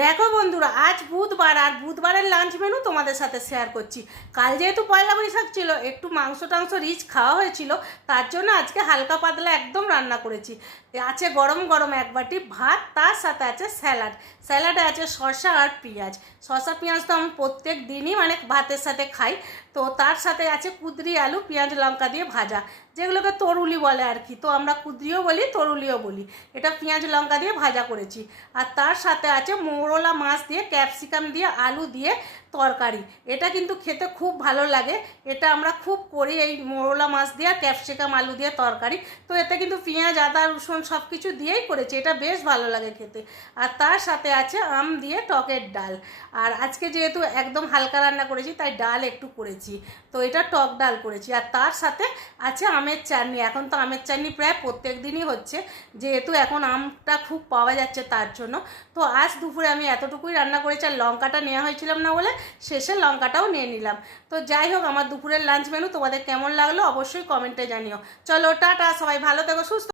দেখো বন্ধুরা, আজ বুধবার, আর বুধবারের লাঞ্চ মেনু তোমাদের সাথে শেয়ার করছি। কাল যেহেতু পয়লা বৈশাখ ছিল, একটু মাংস টাংস রিচ খাওয়া হয়েছিল, তার জন্য আজকে হালকা পাতলা একদম রান্না করেছি। আছে গরম গরম এক বাটি ভাত, তার সাথে আছে স্যালাড। স্যালাডে আছে শসা আর পেঁয়াজ। শসা, পেঁয়াজ তো আমি প্রত্যেক দিনই মানে ভাতের সাথে খাই। তো তার সাথে আছে কুদরি আলু, পেঁয়াজ, লঙ্কা দিয়ে ভাজা। যেগুলোকে তরুলি বলে আর কি। তো আমরা কুদরিও বলি, তরুলিও বলি। এটা পেঁয়াজ, লঙ্কা দিয়ে ভাজা করেছি। আর তার সাথে আছে মোরলা মাছ দিয়ে, ক্যাপসিকাম দিয়ে, আলু দিয়ে তরকারি। এটা কিন্তু খেতে খুব ভালো লাগে। এটা আমরা খুব করি এই মোরলা মাছ দিয়ে, ক্যাপসিকাম আলু দিয়ে তরকারি। তো এতে কিন্তু পেঁয়াজ, আদা, রসুন সব কিছু দিয়েই করেছি। এটা বেশ ভালো লাগে খেতে। আর তার সাথে আছে আম দিয়ে টকের ডাল। আর আজকে যেহেতু একদম হালকা রান্না করেছি, তাই ডাল একটু করেছি। তো এটা টক ডাল করেছি। আর তার সাথে আছে আমের চাটনি। এখন তো আমের চাটনি প্রায় প্রত্যেক দিনই হচ্ছে। যেহেতু এখন আমটা খুব পাওয়া যাচ্ছে তার জন্য। তো আজ দুপুরে আমি এতটুকুই রান্না করেছি। আর লঙ্কাটা নেওয়া হয়েছিলাম না বলে শেষে লঙ্কাটাও নিয়ে নিলাম। তো যাই হোক, আমার দুপুরের লাঞ্চ মেনু তোমাদের কেমন লাগল অবশ্যই কমেন্টে জানিও। চলো, টাটা, সবাই ভালো থেকো, সুস্থ